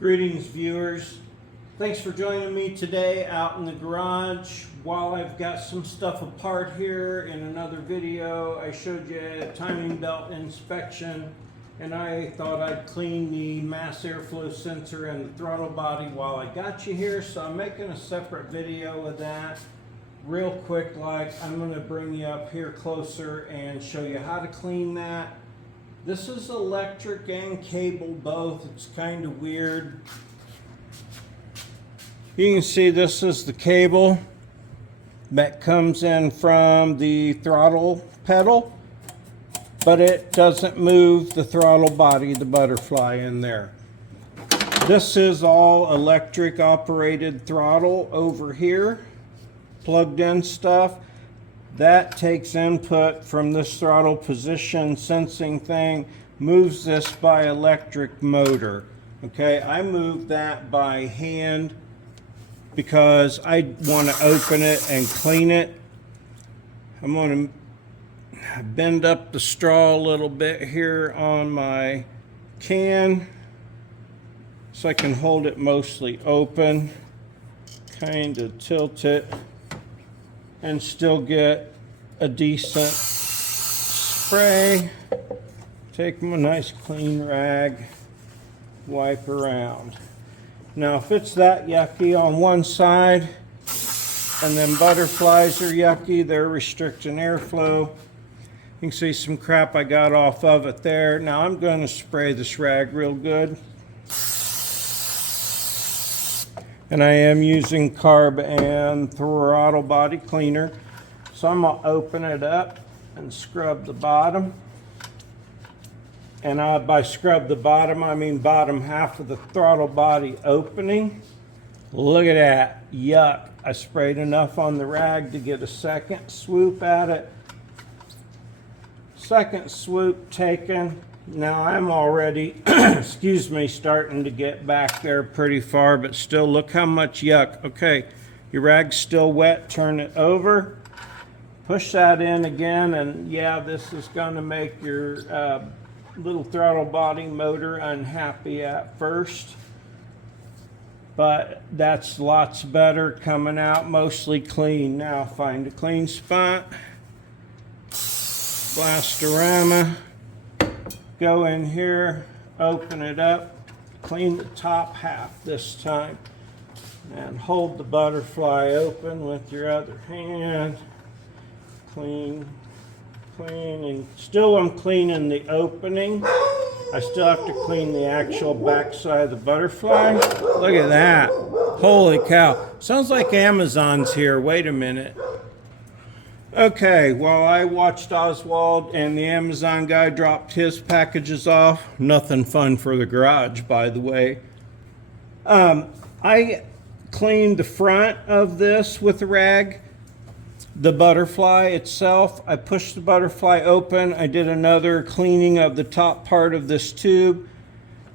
Greetings, viewers. Thanks for joining me today out in the garage. While I've got some stuff apart here, in another video I showed you a timing belt inspection, and I thought I'd clean the mass airflow sensor and the throttle body while I got you here, so I'm making a separate video of that real quick. I'm going to bring you up here closer and show you how to clean that. This is electric and cable both. It's kind of weird. You can see this is the cable that comes in from the throttle pedal, but it doesn't move the throttle body, the butterfly in there. This is all electric operated throttle over here, plugged in stuff. That takes input from this throttle position sensing thing, moves this by electric motor. Okay, I move that by hand because I want to open it and clean it. I'm going to bend up the straw a little bit here on my can so I can hold it mostly open, kind of tilt it, and still get a decent spray. Take a nice clean rag, wipe around. Now if it's that yucky on one side and then butterflies are yucky, they're restricting airflow. You can see some crap I got off of it there. Now I'm going to spray this rag real good. And I am using carb and throttle body cleaner. So I'm going to open it up and scrub the bottom. And by scrub the bottom, I mean bottom half of the throttle body opening. Look at that, yuck. I sprayed enough on the rag to get a second swoop at it. Second swoop taken. Now I'm already, excuse me, starting to get back there pretty far, but still look how much yuck. Okay, your rag's still wet, turn it over. Push that in again, and yeah, this is going to make your little throttle body motor unhappy at first. But that's lots better, coming out mostly clean. Now find a clean spot. Blastorama. Go in here, open it up, clean the top half this time, and hold the butterfly open with your other hand. Clean, clean, and still I'm cleaning the opening. I still have to clean the actual backside of the butterfly. Look at that. Holy cow. Sounds like Amazon's here. Wait a minute. Okay, while I watched Oswald and the Amazon guy dropped his packages off, nothing fun for the garage, by the way. I cleaned the front of this with a rag. The butterfly itself, I pushed the butterfly open. I did another cleaning of the top part of this tube,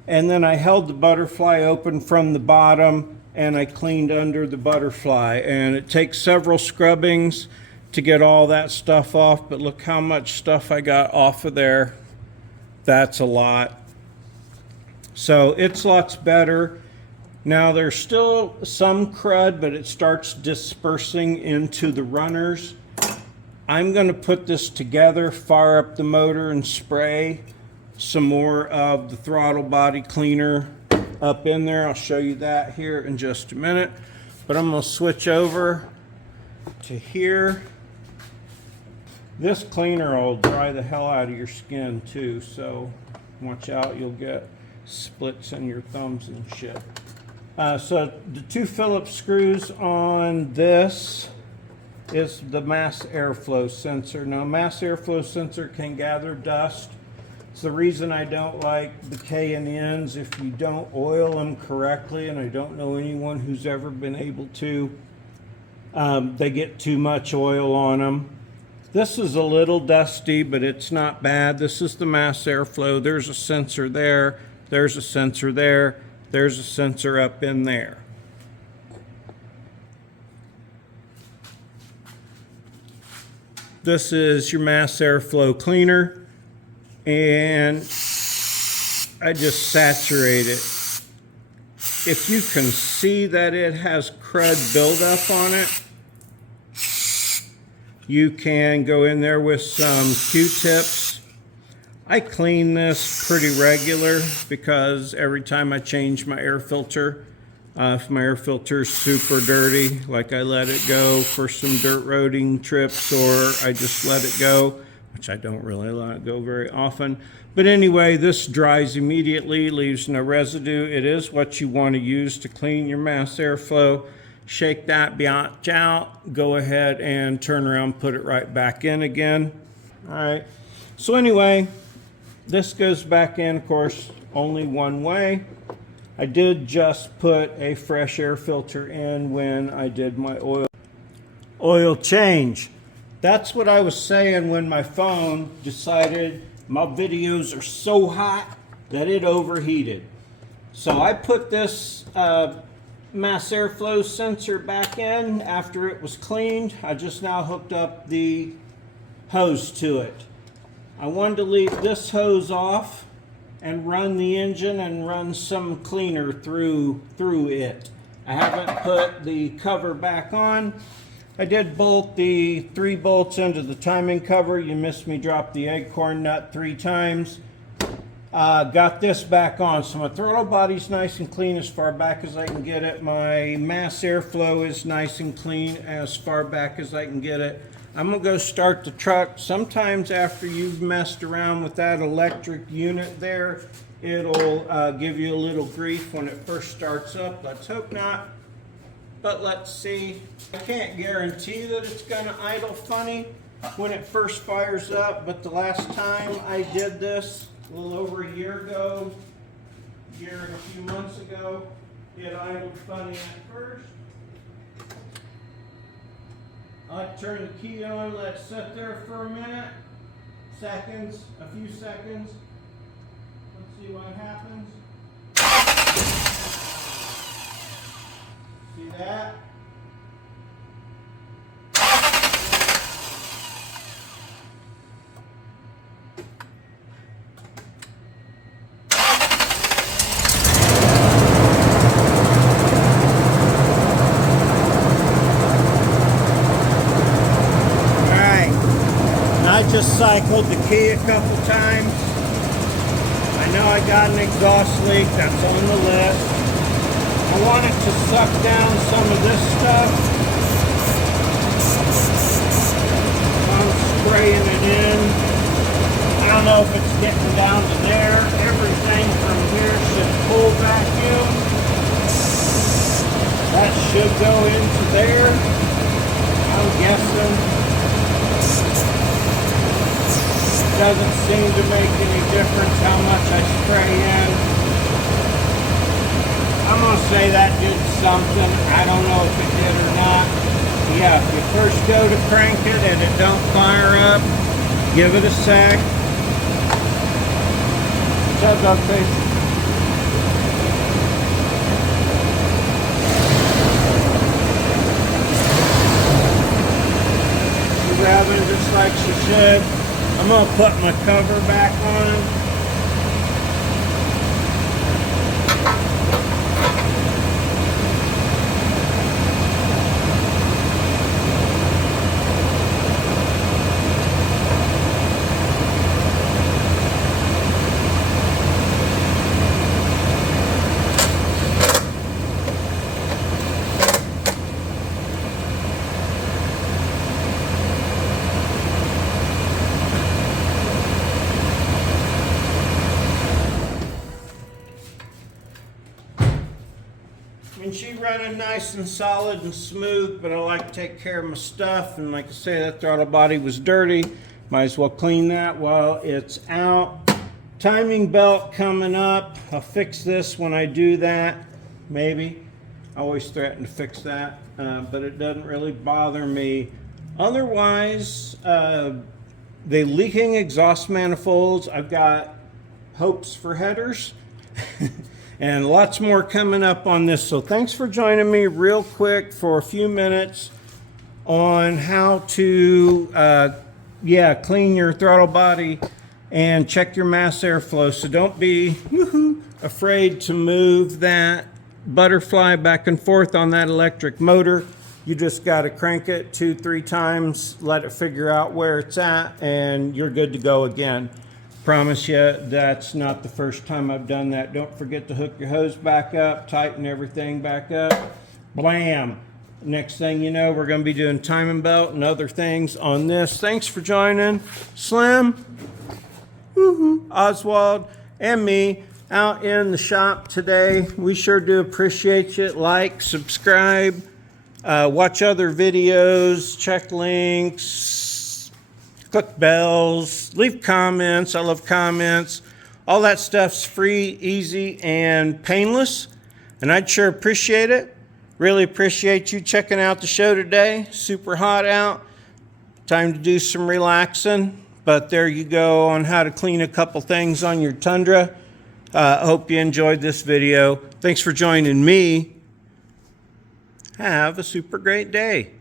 and then I held the butterfly open from the bottom and I cleaned under the butterfly. And it takes several scrubbings to get all that stuff off, but look how much stuff I got off of there. That's a lot. So it's lots better. Now there's still some crud, but it starts dispersing into the runners. I'm going to put this together, fire up the motor, and spray some more of the throttle body cleaner up in there. I'll show you that here in just a minute. But I'm going to switch over to here. This cleaner will dry the hell out of your skin too, so watch out, you'll get splits in your thumbs and shit. So the two Phillips screws on this is the mass airflow sensor. Now mass airflow sensor can gather dust. It's the reason I don't like the K&Ns if you don't oil them correctly, and I don't know anyone who's ever been able to. They get too much oil on them. This is a little dusty, but it's not bad. This is the mass airflow. There's a sensor there. There's a sensor there. There's a sensor up in there. This is your mass airflow cleaner, and I just saturate it if you can see that it has crud buildup on it, you can go in there with some Q-tips. I clean this pretty regular because every time I change my air filter, if my air filter is super dirty, like I let it go for some dirt roading trips, or I just let it go, which I don't really let it go very often. But anyway, this dries immediately, leaves no residue. It is what you want to use to clean your mass airflow. Shake that biatch out, go ahead and turn around, put it right back in again. All right, so anyway, this goes back in, of course, only one way. I did just put a fresh air filter in when I did my oil change. That's what I was saying when my phone decided my videos are so hot that it overheated. So I put this mass airflow sensor back in after it was cleaned. I just now hooked up the hose to it. I wanted to leave this hose off and run the engine and run some cleaner through it. I haven't put the cover back on. I did bolt the 3 bolts into the timing cover. You missed me drop the acorn nut 3 times. Got this back on. So my throttle body's nice and clean as far back as I can get it. My mass airflow is nice and clean as far back as I can get it. I'm gonna go start the truck. Sometimes after you've messed around with that electric unit there, it'll give you a little grief when it first starts up. Let's hope not, but let's see. I can't guarantee that it's gonna idle funny when it first fires up, but the last time I did this, a little over a year ago, a year and a few months ago, it idled funny at first. I turn the key on, let it sit there for a minute, seconds, a few seconds. Let's see what happens. See that? Just cycled the key a couple times. I know I got an exhaust leak, that's on the list. I want it to suck down some of this stuff. I'm spraying it in. I don't know if it's getting down to there. Everything from here should pull vacuum. That should go into there, I'm guessing. Doesn't seem to make any difference how much I spray in. I'm going to say that did something. I don't know if it did or not. Yeah, if you first go to crank it and it don't fire up, give it a sec. What's up, face? She's revving just like she should. I'm going to put my cover back on. And she's running nice and solid and smooth, but I like to take care of my stuff. And like I say, that throttle body was dirty. Might as well clean that while it's out. Timing belt coming up. I'll fix this when I do that, maybe. I always threaten to fix that, but it doesn't really bother me. Otherwise, the leaking exhaust manifolds, I've got hopes for headers. And lots more coming up on this. So thanks for joining me real quick for a few minutes on how to clean your throttle body and check your mass airflow. So don't be afraid to move that butterfly back and forth on that electric motor. You just got to crank it 2-3 times, let it figure out where it's at, and you're good to go again. Promise you, that's not the first time I've done that. Don't forget to hook your hose back up, tighten everything back up. Blam! Next thing you know, we're going to be doing timing belt and other things on this. Thanks for joining Slim, Oswald, and me out in the shop today. We sure do appreciate you. Like, subscribe, watch other videos, check links, click bells, leave comments. I love comments. All that stuff's free, easy, and painless, and I'd sure appreciate it. Really appreciate you checking out the show today. Super hot out. Time to do some relaxing. But there you go on how to clean a couple things on your Tundra. Hope you enjoyed this video. Thanks for joining me. Have a super great day.